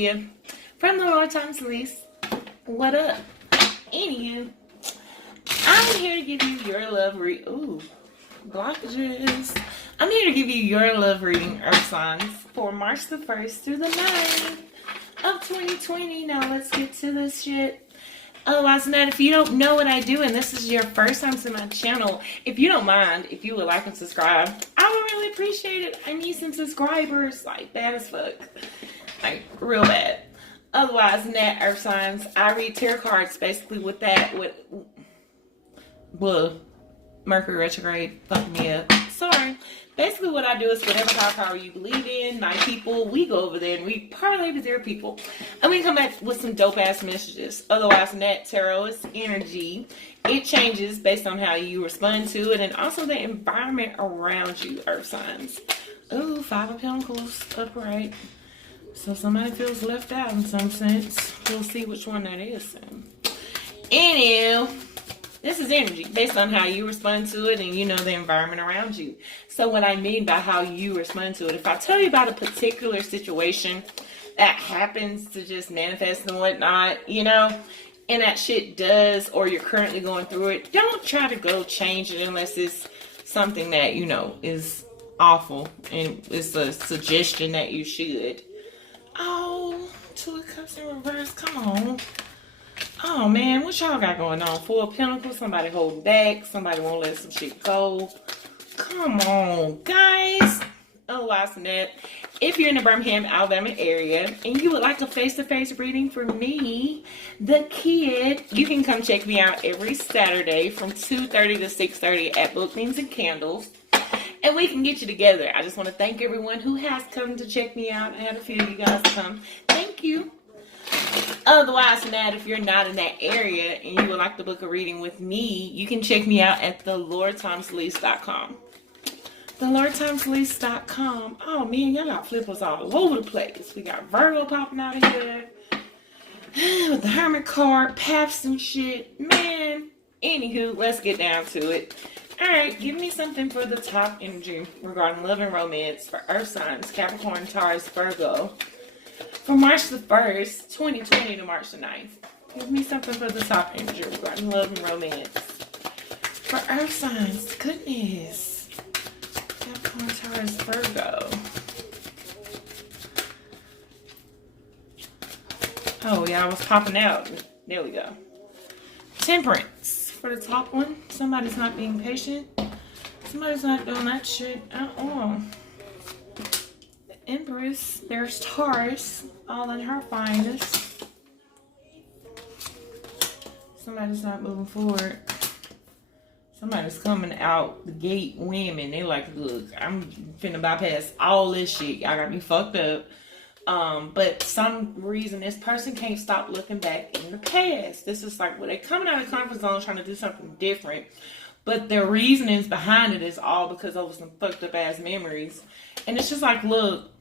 Alicia from the Lord Times Lease. What up? Anywho, I'm here to give you your love read. Ooh, blockages. I'm here to give you your love reading, Earth signs, for March the 1st through the 9th of 2020. Now let's get to this shit. Otherwise than that, if you don't know what I do and this is your first time to my channel, if you don't mind, if you would like and subscribe, I would really appreciate it. I need some subscribers, like bad as fuck, like real bad. Otherwise than that, Earth signs, I read tarot cards basically with Mercury retrograde fucking me up. Sorry. Basically what I do is whatever power you believe in, my people, we go over there and we parlay with their people. And we come back with some dope ass messages. Otherwise than that, tarot is energy. It changes based on how you respond to it and also the environment around you, Earth signs. Ooh, 5 of Pentacles, upright. So somebody feels left out in some sense. We'll see which one that is soon. Anywho, this is energy based on how you respond to it and you know the environment around you. So what I mean by how you respond to it, if I tell you about a particular situation that happens to just manifest and whatnot, you know, and that shit does, or you're currently going through it, don't try to go change it unless it's something that, you know, is awful and it's a suggestion that you should. Oh, 2 of Cups in reverse, come on. Oh man, what y'all got going on? 4 of Pentacles, somebody holding back, somebody won't let some shit go. Come on, guys. Otherwise than that, if you're in the Birmingham, Alabama area and you would like a face-to-face reading for me, the kid, you can come check me out every Saturday from 2:30 to 6:30 at Book Beans and Candles. And we can get you together. I just want to thank everyone who has come to check me out. I had a few of you guys come. Thank you. Otherwise than that, if you're not in that area and you would like to book a reading with me, you can check me out at thelordtimeslease.com. thelordtimeslease.com. Oh man, y'all got flippers all over the place. We got Virgo popping out of here with the Hermit card, paths and shit. Man, anywho, let's get down to it. Alright, give me something for the top energy regarding love and romance for Earth signs, Capricorn, Taurus, Virgo. From March the 1st, 2020 to March the 9th. Give me something for the top energy regarding love and romance. For Earth signs, goodness. Capricorn, Taurus, Virgo. Oh, yeah, I was popping out. There we go. Temperance. For the top one, somebody's not being patient. Somebody's not doing that shit at all. Empress, there's Taurus, all in her finest. Somebody's not moving forward. Somebody's coming out the gate women. They like, look, I'm finna bypass all this shit. Y'all got me fucked up. But some reason this person can't stop looking back in the past. This is like, well, they coming out of the comfort zone trying to do something different. But their reasonings behind it is all because of some fucked up ass memories. And it's just like, look,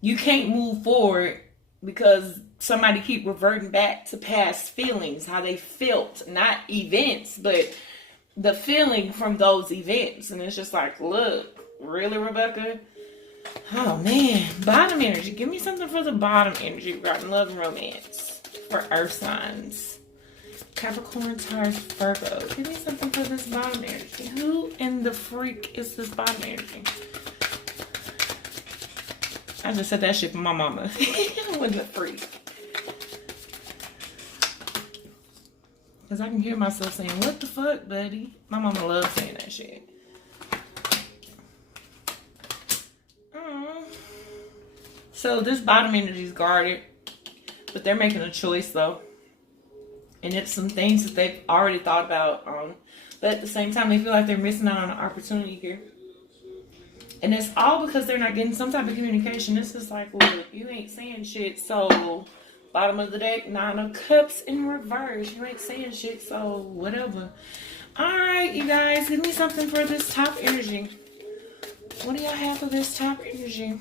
you can't move forward because somebody keep reverting back to past feelings, how they felt, not events, but the feeling from those events. And it's just like, look, really, Rebecca? Oh man, bottom energy. Give me something for the bottom energy regarding love and romance for Earth signs. Capricorn, Taurus, Virgo. Give me something for this bottom energy. Who in the freak is this bottom energy? I just said that shit for my mama. What the freak? Because I can hear myself saying, what the fuck, buddy? My mama loves saying that shit. So this bottom energy is guarded, but they're making a choice though. And it's some things that they've already thought about. But at the same time, they feel like they're missing out on an opportunity here. And it's all because they're not getting some type of communication. This is like, look, you ain't saying shit, so bottom of the deck, 9 of Cups in reverse. You ain't saying shit, so whatever. Alright, you guys, give me something for this top energy. What do y'all have for this top energy?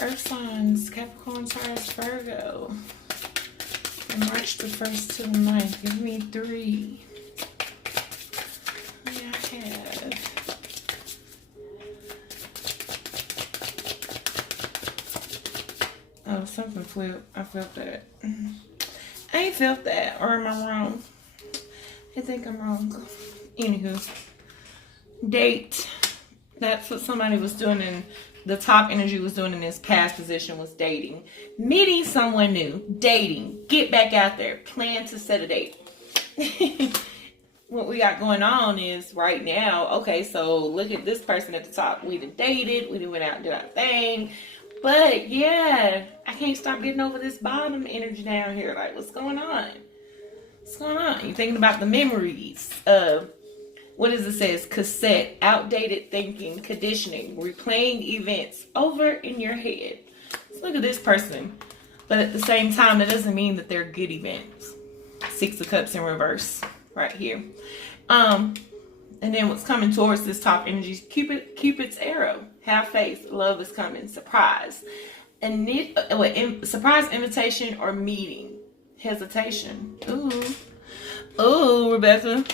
Earth signs, Capricorn, Taurus, Virgo. From March the 1st to the 9th. Give me 3. What do I have? Oh, some flip. I felt that. I ain't felt that. Or am I wrong? I think I'm wrong. Anywho. Date. That's what somebody was doing in the top energy was doing in this past position was dating. Meeting someone new. Dating. Get back out there. Plan to set a date. What we got going on is right now, okay, so look at this person at the top. We done dated. We done went out and did our thing. But yeah, I can't stop getting over this bottom energy down here. Like, what's going on? What's going on? You thinking about the memories of, what does it say? Cassette, outdated thinking, conditioning, replaying events over in your head. Let's look at this person. But at the same time, it doesn't mean that they're good events. 6 of Cups in reverse right here. And then what's coming towards this top energy is Cupid's arrow. Have faith. Love is coming. Surprise. Surprise invitation or meeting. Hesitation. Ooh. Ooh, Rebecca.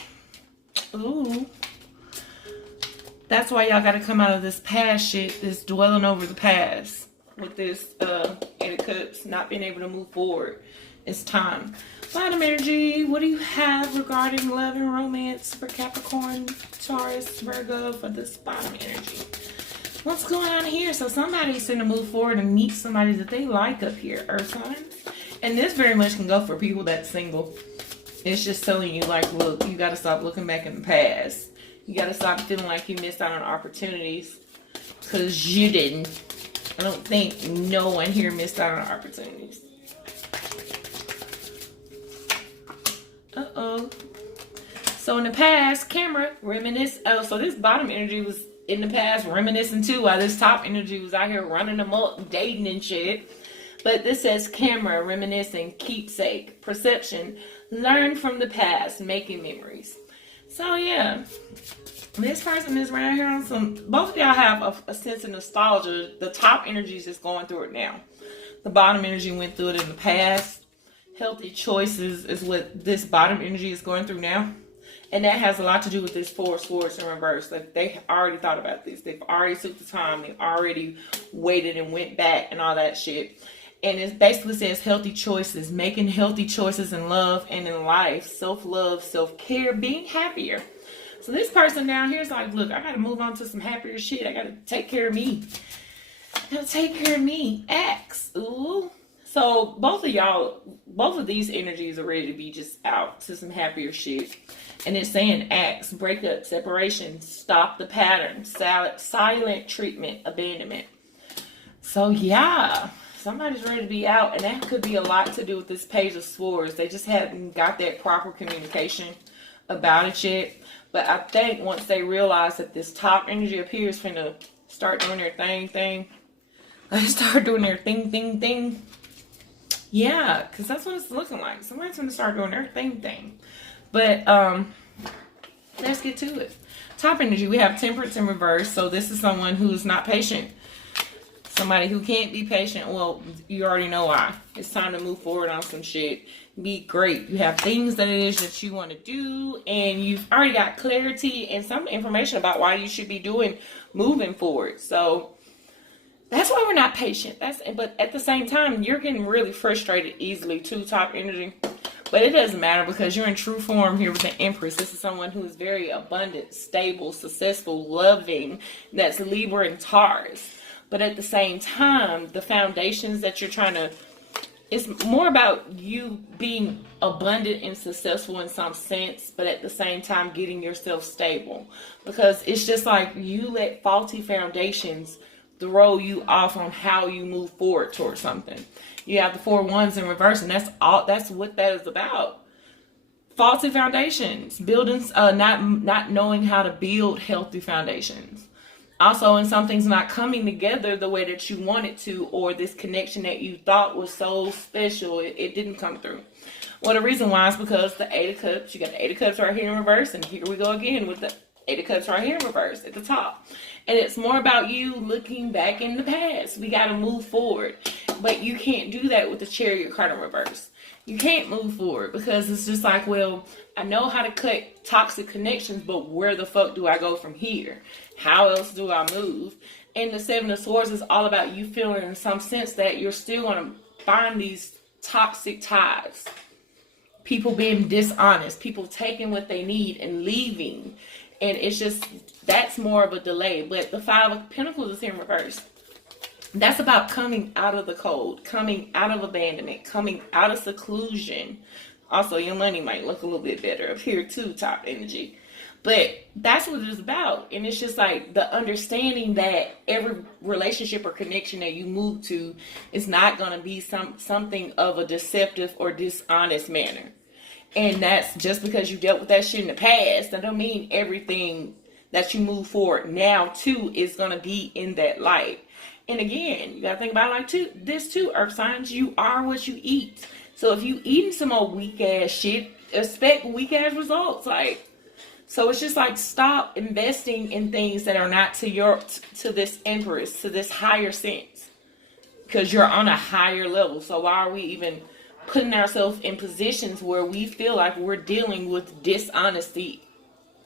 Ooh. That's why y'all got to come out of this past shit, this dwelling over the past. With this Eight of Cups, not being able to move forward. It's time. Bottom energy, what do you have regarding love and romance for Capricorn, Taurus, Virgo for this bottom energy? What's going on here? So somebody's going to move forward and meet somebody that they like up here, Earth signs. And this very much can go for people that's single. It's just telling you, like, look, you got to stop looking back in the past. You got to stop feeling like you missed out on opportunities. Because you didn't. I don't think no one here missed out on opportunities. Uh-oh. So in the past, camera, reminisce. Oh, so this bottom energy was in the past reminiscing too, while this top energy was out here running them up, dating and shit. But this says camera, reminiscing, keepsake, perception, learn from the past, making memories. So yeah, this person is right here on some, both of y'all have a sense of nostalgia. The top energy is just going through it now. The bottom energy went through it in the past. Healthy choices is what this bottom energy is going through now. And that has a lot to do with this 4 of Swords in reverse. Like, they already thought about this. They've already took the time. They already waited and went back and all that shit. And it basically says healthy choices. Making healthy choices in love and in life. Self-love, self-care, being happier. So this person down here is like, look, I got to move on to some happier shit. I got to take care of me. I got to take care of me. X. Ooh. So both of y'all, both of these energies are ready to be just out to some happier shit. And it's saying acts, breakup, separation, stop the pattern, silent treatment, abandonment. So yeah, somebody's ready to be out. And that could be a lot to do with this Page of Swords. They just haven't got that proper communication about it yet. But I think once they realize that this top energy up here is finna start doing their thing. They start doing their thing. Yeah, because that's what it's looking like. Somebody's going to start doing their thing. But let's get to it. Top energy, we have Temperance in reverse. So this is someone who's not patient. Somebody who can't be patient. Well, you already know why. It's time to move forward on some shit. Be great. You have things that it is that you want to do. And you've already got clarity and some information about why you should be moving forward. So that's why we're not patient. But at the same time, you're getting really frustrated easily too, top energy. But it doesn't matter because you're in true form here with the Empress. This is someone who is very abundant, stable, successful, loving. That's Libra and Taurus. But at the same time, the foundations that you're trying to, it's more about you being abundant and successful in some sense, but at the same time getting yourself stable. Because it's just like you let faulty foundations throw you off on how you move forward towards something. You have the 4 Wands in reverse, and that's what that is about. Faulty foundations, buildings, not knowing how to build healthy foundations. Also, when something's not coming together the way that you want it to, or this connection that you thought was so special, it didn't come through. Well, the reason why is because the 8 of Cups, you got the 8 of Cups right here in reverse, and here we go again with the 8 of Cups right here in reverse at the top. And it's more about you looking back in the past. We got to move forward. But you can't do that with the Chariot card in reverse. You can't move forward because it's just like, well, I know how to cut toxic connections, but where the fuck do I go from here? How else do I move? And the 7 of Swords is all about you feeling in some sense that you're still going to find these toxic ties. People being dishonest, people taking what they need and leaving. And it's just, that's more of a delay. But the Five of Pentacles is here in reverse. That's about coming out of the cold, coming out of abandonment, coming out of seclusion. Also, your money might look a little bit better up here too, top energy. But that's what it's about. And it's just like the understanding that every relationship or connection that you move to is not going to be something of a deceptive or dishonest manner. And that's just because you dealt with that shit in the past. That don't mean everything that you move forward now too is going to be in that light. And again, you got to think about it like this too, earth signs. You are what you eat. So if you eating some old weak ass shit, expect weak ass results. Like, so it's just like, stop investing in things that are not to this Empress, to this higher sense, because you're on a higher level. So why are we even putting ourselves in positions where we feel like we're dealing with dishonesty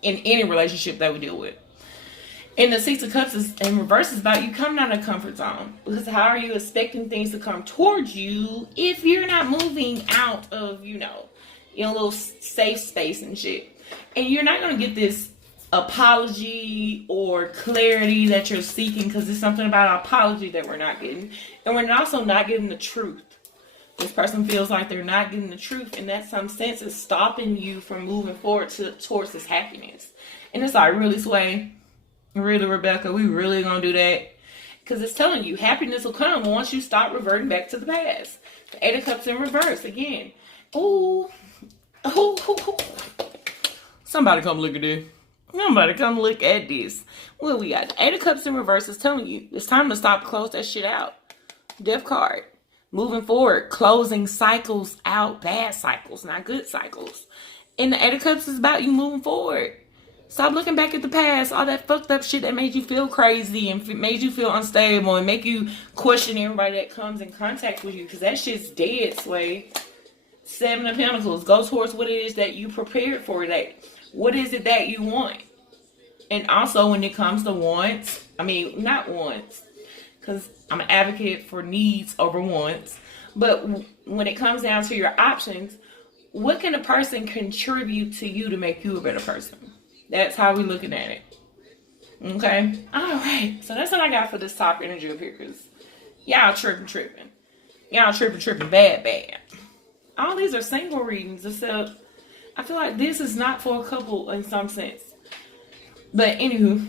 in any relationship that we deal with? And the Six of Cups is in reverse is about you coming out of comfort zone. Because how are you expecting things to come towards you if you're not moving out of, your little safe space and shit? And you're not going to get this apology or clarity that you're seeking, because there's something about apology that we're not getting. And we're also not getting the truth. This person feels like they're not getting the truth, and that some sense is stopping you from moving forward towards this happiness. And it's like, really, Sway? Really, Rebecca? We really gonna do that? Because it's telling you happiness will come once you stop reverting back to the past. The Eight of Cups in reverse again. Ooh. Somebody come look at this. Somebody come look at this. What we got? The Eight of Cups in reverse is telling you it's time to stop, close that shit out. Death card. Moving forward, closing cycles out, bad cycles, not good cycles. And the Eight of Cups is about you moving forward. Stop looking back at the past, all that fucked up shit that made you feel crazy and made you feel unstable and make you question everybody that comes in contact with you, because that shit's dead, Sway. Seven of Pentacles. Go towards what it is that you prepared for today. What is it that you want? And also when it comes to wants, not wants, because I'm an advocate for needs over wants, but when it comes down to your options, what can a person contribute to you to make you a better person? That's how we're looking at it. Okay? Alright. So that's what I got for this top energy up here, because y'all tripping. Y'all tripping bad. All these are single readings, except I feel like this is not for a couple in some sense. But anywho,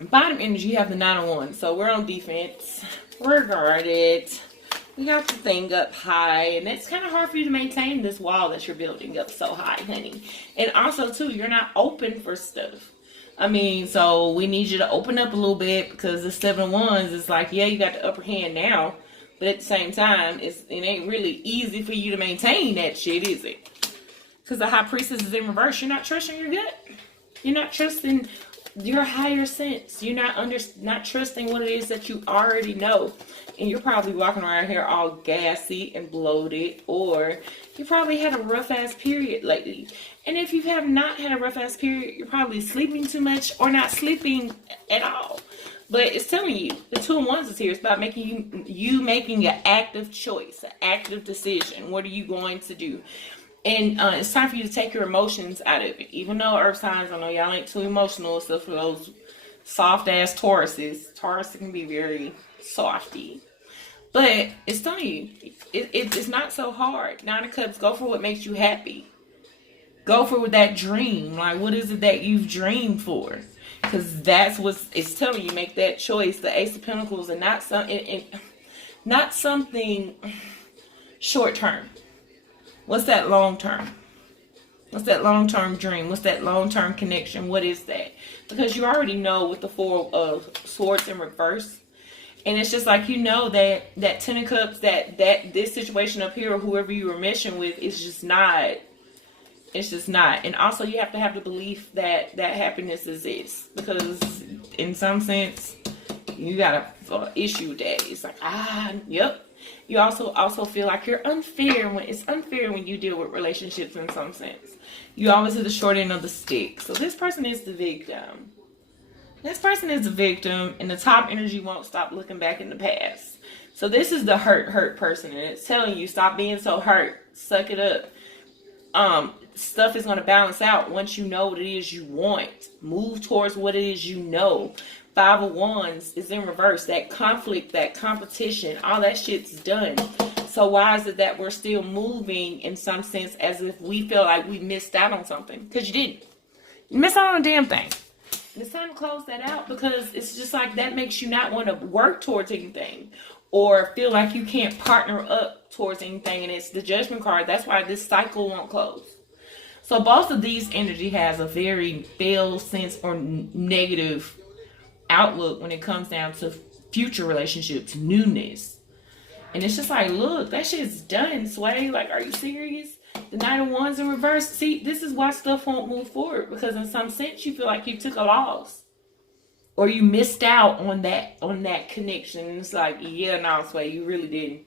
bottom energy, you have the Nine of Wands. So we're on defense. We're guarded. We got the thing up high. And it's kind of hard for you to maintain this wall that you're building up so high, honey. And also, too, you're not open for stuff. So we need you to open up a little bit, because the Seven of Wands is like, yeah, you got the upper hand now. But at the same time, it ain't really easy for you to maintain that shit, is it? Because the High Priestess is in reverse. You're not trusting your gut. You're not trusting your higher sense. You're not trusting what it is that you already know. And you're probably walking around here all gassy and bloated, or you probably had a rough ass period lately. And if you have not had a rough ass period, you're probably sleeping too much or not sleeping at all. But it's telling you, the Two of Wands is here. It's about making you making an active choice, an active decision. What are you going to do? And it's time for you to take your emotions out of it. Even though earth signs, I know y'all ain't too emotional, except for those soft ass Tauruses. Taurus can be very softy. But it's telling you, it's not so hard. Nine of Cups, go for what makes you happy. Go for that dream. Like, what is it that you've dreamed for? Because that's what it's telling you. Make that choice. The Ace of Pentacles, and not something short term. What's that long term? What's that long term dream? What's that long term connection? What is that? Because you already know with the Four of Swords in reverse. And it's just like, that Ten of Cups, that this situation up here, or whoever you were meshing with, is just not. It's just not. And also you have to have the belief that happiness exists. Because in some sense, you got a issue with that. It's like, yep. You also feel like you're unfair it's unfair when you deal with relationships in some sense. You always have the short end of the stick. So this person is the victim. This person is the victim, and the top energy won't stop looking back in the past. So this is the hurt person, and it's telling you stop being so hurt. Suck it up. Stuff is going to balance out once you know what it is you want. Move towards what it is you know. Five of Wands is in reverse. That conflict, that competition, all that shit's done. So why is it that we're still moving in some sense as if we feel like we missed out on something? Because you didn't. You missed out on a damn thing. And it's time to close that out, because it's just like that makes you not want to work towards anything or feel like you can't partner up towards anything. And it's the Judgment card. That's why this cycle won't close. So both of these energy has a very fail sense or negative outlook when it comes down to future relationships, newness. And it's just like, look, that shit's done, Sway. Like, are you serious? The Knight of Wands in reverse. See, this is why stuff won't move forward, because in some sense you feel like you took a loss or you missed out on that connection. And it's like, yeah, no, Sway, you really didn't.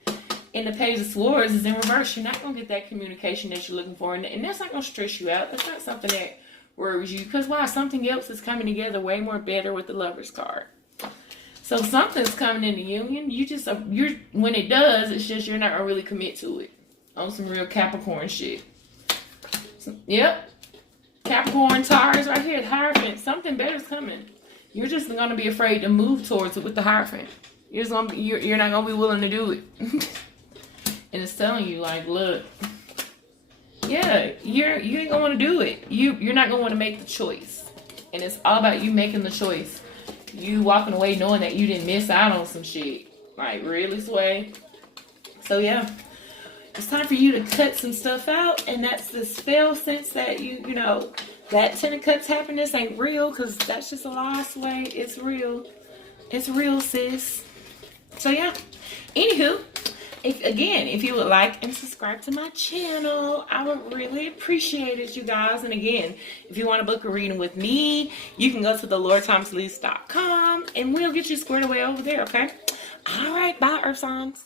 And the Page of Swords is in reverse. You're not going to get that communication that you're looking for. And that's not going to stress you out. That's not something that worries you. Because why? Something else is coming together way more better with the Lovers card. So something's coming in the union. You're when it does, it's just you're not going to really commit to it. On some real Capricorn shit. Yep. Capricorn, Taurus right here. The Hierophant. Something better's coming. You're just going to be afraid to move towards it with the Hierophant. You're not going to be willing to do it. And it's telling you, like, look, yeah, you ain't gonna want to do it. You're not gonna want to make the choice. And it's all about you making the choice. You walking away knowing that you didn't miss out on some shit. Like, really, Sway? So yeah, it's time for you to cut some stuff out. And that's this fail sense that you know, that Ten of Cups happiness ain't real, because that's just a lie, Sway. It's real. It's real, sis. So yeah, anywho, if you would like and subscribe to my channel, I would really appreciate it, you guys. And again, if you want to book a reading with me, you can go to thelordthomaslees.com and we'll get you squared away over there, okay? All right, bye, Earth Signs.